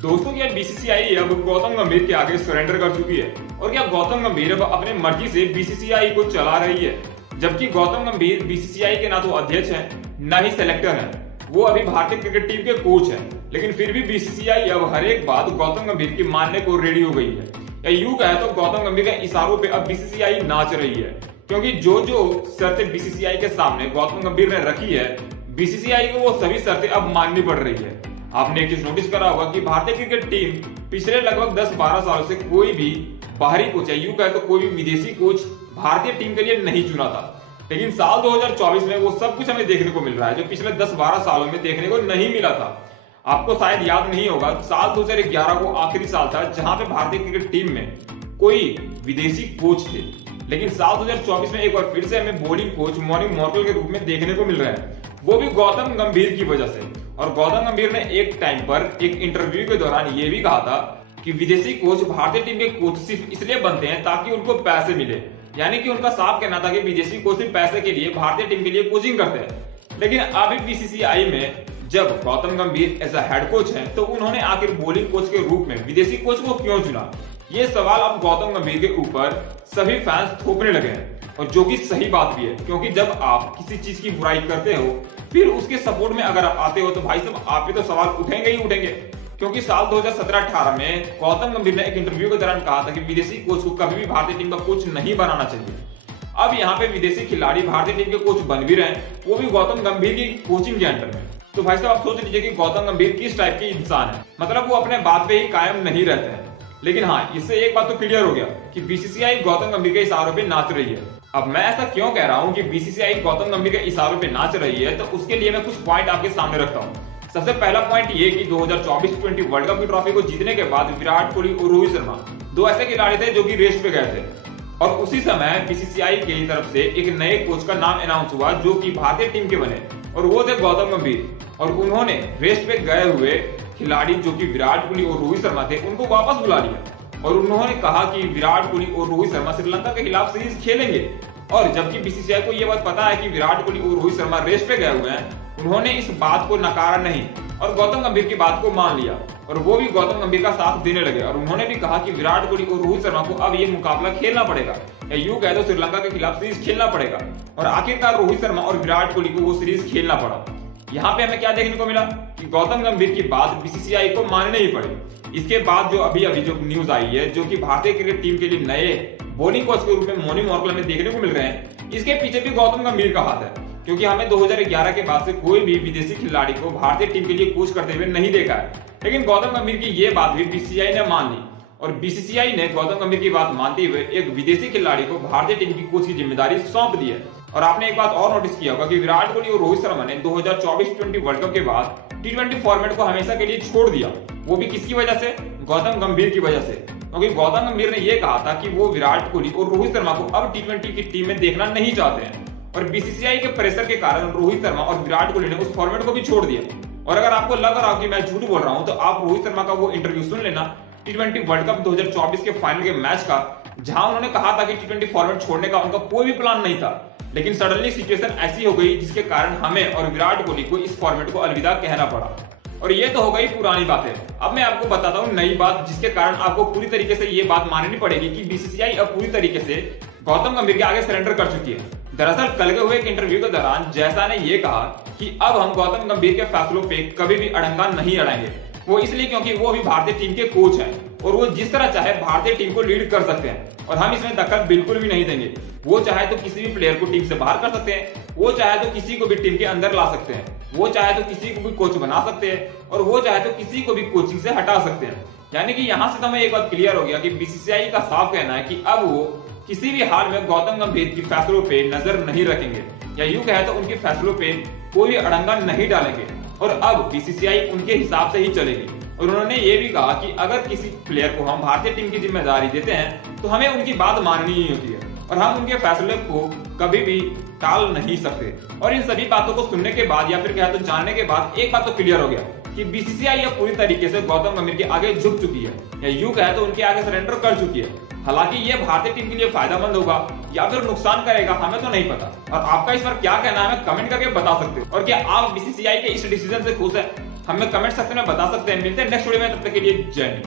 दोस्तों क्या बीसीसीआई अब गौतम गंभीर के आगे सरेंडर कर चुकी है और क्या गौतम गंभीर अब अपने मर्जी से बीसीसीआई को चला रही है, जबकि गौतम गंभीर बीसीसीआई के ना तो अध्यक्ष हैं ना ही सिलेक्टर हैं, वो अभी भारतीय क्रिकेट टीम के कोच हैं। लेकिन फिर भी बीसीसीआई अब हर एक बात गौतम गंभीर की मानने को रेडी हो गई है। या यूं कहे तो गौतम गंभीर के इशारों पे अब बीसीसीआई नाच रही है, क्योंकि जो जो शर्तें बीसीसीआई के सामने गौतम गंभीर ने रखी है, बीसीसीआई को वो सभी शर्तें अब माननी पड़ रही है। आपने एक चीज नोटिस करा होगा कि भारतीय क्रिकेट टीम पिछले लगभग 10-12 सालों से कोई भी बाहरी कोच या यूं कहे तो कोई भी विदेशी कोच भारतीय टीम के लिए नहीं चुना था। लेकिन साल 2024 में वो सब कुछ हमें देखने को मिल रहा है जो पिछले 10-12 सालों में देखने को नहीं मिला था। आपको शायद याद नहीं होगा, साल 2011 को आखिरी साल था जहां पे भारतीय क्रिकेट टीम में कोई विदेशी कोच थे। लेकिन साल 2024 में एक बार फिर से हमें बॉलिंग कोच मोनी मॉर्कल के रूप में देखने को मिल रहा है, वो भी गौतम गंभीर की वजह से। और गौतम गंभीर ने एक टाइम पर एक इंटरव्यू के दौरान ये भी कहा था कि विदेशी कोच भारतीय टीम के कोच सिर्फ इसलिए बनते हैं ताकि उनको पैसे मिले, यानी कि उनका साफ कहना था कि विदेशी कोच सिर्फ पैसे के लिए भारतीय टीम के लिए कोचिंग करते हैं। लेकिन अभी बीसीसीआई में जब गौतम गंभीर एज अ हेड कोच हैं, तो उन्होंने आखिर बॉलिंग कोच के रूप में विदेशी कोच को क्यों चुना, ये सवाल अब गौतम गंभीर के ऊपर सभी फैंस थोपने लगे हैं। और जो कि सही बात भी है, क्योंकि जब आप किसी चीज की बुराई करते हो फिर उसके सपोर्ट में अगर आप आते हो तो भाई साहब आप पे तो सवाल उठेंगे ही उठेंगे। क्योंकि साल 2017-18 में गौतम गंभीर ने एक इंटरव्यू के दौरान कहा था कि विदेशी कोच को कभी भी भारतीय टीम का कोच नहीं बनाना चाहिए। अब यहाँ पे विदेशी खिलाड़ी भारतीय टीम के कोच बन भी रहे हैं, वो भी गौतम गंभीर की कोचिंग के अंडर में। तो भाई साहब आप सोच लीजिए कि गौतम गंभीर किस टाइप के इंसान है, मतलब वो अपने बात पे ही कायम नहीं रहते हैं। लेकिन हाँ, इससे एक बात तो क्लियर हो गया कि बीसीसीआई गौतम गंभीर के इशारों पे नाच रही है। अब मैं ऐसा क्यों कह रहा हूँ कि बीसीसीआई गौतम गंभीर के इशारों पे नाच रही है, तो उसके लिए मैं कुछ पॉइंट आपके सामने रखता हूँ। सबसे पहला पॉइंट ये कि 2024 T20 वर्ल्ड कप की ट्रॉफी को जीतने के बाद विराट कोहली और रोहित शर्मा दो ऐसे खिलाड़ी थे जो कि रेस्ट पे गए थे, और उसी समय बीसीसीआई की तरफ से एक नए कोच का नाम अनाउंस हुआ जो कि भारतीय टीम के बने, और वो थे गौतम गंभीर। और उन्होंने रेस्ट पे गए हुए खिलाड़ी जो कि विराट कोहली और रोहित शर्मा थे उनको वापस बुला लिया, और उन्होंने कहा कि विराट कोहली और रोहित शर्मा श्रीलंका के खिलाफ सीरीज खेलेंगे। और जबकि बीसीसीआई को यह बात पता है कि विराट कोहली और रोहित शर्मा रेस्ट पे गए हुए हैं, उन्होंने इस बात को नकारा नहीं और गौतम गंभीर की बात को मान लिया, और वो भी गौतम गंभीर का साथ देने लगे। और उन्होंने भी कहा कि विराट कोहली और रोहित शर्मा को अब ये मुकाबला खेलना पड़ेगा, या यूं कह दो श्रीलंका के खिलाफ सीरीज खेलना पड़ेगा। और आखिरकार रोहित शर्मा और विराट कोहली को वो सीरीज खेलना पड़ा। यहाँ पे हमें क्या देखने को मिला कि गौतम गंभीर की बात बीसीसीआई को माननी ही पड़ी। इसके बाद जो अभी जो न्यूज आई है, जो कि भारतीय क्रिकेट टीम के लिए नए बॉलिंग कोच के रूप में मोनी मॉर्कल में देखने को मिल रहे हैं, इसके पीछे भी गौतम गंभीर का हाथ है। क्योंकि हमें 2011 के बाद से कोई भी विदेशी खिलाड़ी को भारतीय टीम के लिए कोच करते हुए नहीं देखा है, लेकिन गौतम गंभीर की ये बात भी बीसीसीआई ने मान ली, और बीसीसीआई ने गौतम गंभीर की बात मानते हुए एक विदेशी खिलाड़ी को भारतीय टीम की कोच की जिम्मेदारी सौंप दी है। और आपने एक बात और नोटिस किया होगा कि विराट कोहली और रोहित शर्मा ने 2024 T20 वर्ल्ड कप के बाद T20 फॉर्मेट को हमेशा के लिए छोड़ दिया। वो भी किसकी वजह से? गौतम गंभीर की वजह से। क्योंकि गौतम गंभीर ने यह कहा था कि वो विराट कोहली और रोहित शर्मा को अब T20 की टीम में देखना नहीं चाहते हैं, और बीसीसीआई के प्रेशर के कारण रोहित शर्मा और विराट कोहली ने उस फॉर्मेट को भी छोड़ दिया। और अगर आपको लग रहा हो कि मैं झूठ बोल रहा हूं, तो आप रोहित शर्मा का वो इंटरव्यू सुन लेना T20 वर्ल्ड कप 2024 के फाइनल के मैच का, जहां उन्होंने कहा था कि T20 फॉर्मेट छोड़ने का उनका कोई भी प्लान नहीं था, लेकिन सडनली सिचुएशन ऐसी हो गई जिसके कारण हमें और विराट कोहली को इस फॉर्मेट को अलविदा कहना पड़ा। और ये तो हो गई पुरानी बातें। अब मैं आपको बताता हूँ नई बात, जिसके कारण आपको पूरी तरीके से ये बात माननी पड़ेगी कि बीसीसीआई अब पूरी तरीके से गौतम गंभीर के आगे सरेंडर कर चुकी है। दरअसल कल के हुए एक इंटरव्यू के दौरान जैसा ने ये कहा कि अब हम गौतम गंभीर के फैसलों पे कभी भी अड़ंगा नहीं अड़ाएंगे। वो इसलिए क्योंकि वो अभी भारतीय टीम के कोच हैं, और वो जिस तरह चाहे भारतीय टीम को लीड कर सकते हैं, और हम इसमें दखल बिल्कुल भी नहीं देंगे। वो चाहे तो किसी भी प्लेयर को टीम से बाहर कर सकते हैं, वो चाहे तो किसी को भी टीम के अंदर ला सकते हैं, वो चाहे तो किसी को भी कोच बना सकते हैं, और वो चाहे तो किसी को भी कोचिंग से हटा सकते हैं। यानी कि यहाँ से तो हमें एक बात क्लियर हो गया कि बीसीसीआई का साफ कहना है कि अब वो किसी भी हाल में गौतम गंभीर की फैसलों पे नजर नहीं रखेंगे, या यूं कहे तो उनके फैसलों पे कोई अड़ंगा नहीं डालेंगे, और अब बीसीसीआई उनके हिसाब से ही चलेगी। और उन्होंने ये भी कहा कि अगर किसी प्लेयर को हम भारतीय टीम की जिम्मेदारी देते हैं तो हमें उनकी बात माननी ही होती है, और हम उनके फैसले को कभी भी टाल नहीं सकते। और इन सभी बातों को सुनने के बाद, या फिर कहे तो जानने के बाद, एक बात तो क्लियर हो गया कि बीसीसीआई अब पूरी तरीके से गौतम गंभीर के आगे झुक चुकी है, या यूं कहे तो उनके आगे सरेंडर कर चुकी है। हालांकि ये भारतीय टीम के लिए फायदेमंद होगा या फिर नुकसान करेगा, हमें तो नहीं पता। और आपका इस पर क्या कहना है, हमें कमेंट करके बता सकते हो। और क्या आप बीसीसीआई के इस डिसीजन से खुश है? हमें कमेंट सेक्शन में बता सकते हैं। मिलते हैं नेक्स्ट वीडियो में, तब तक के लिए जय हिंद।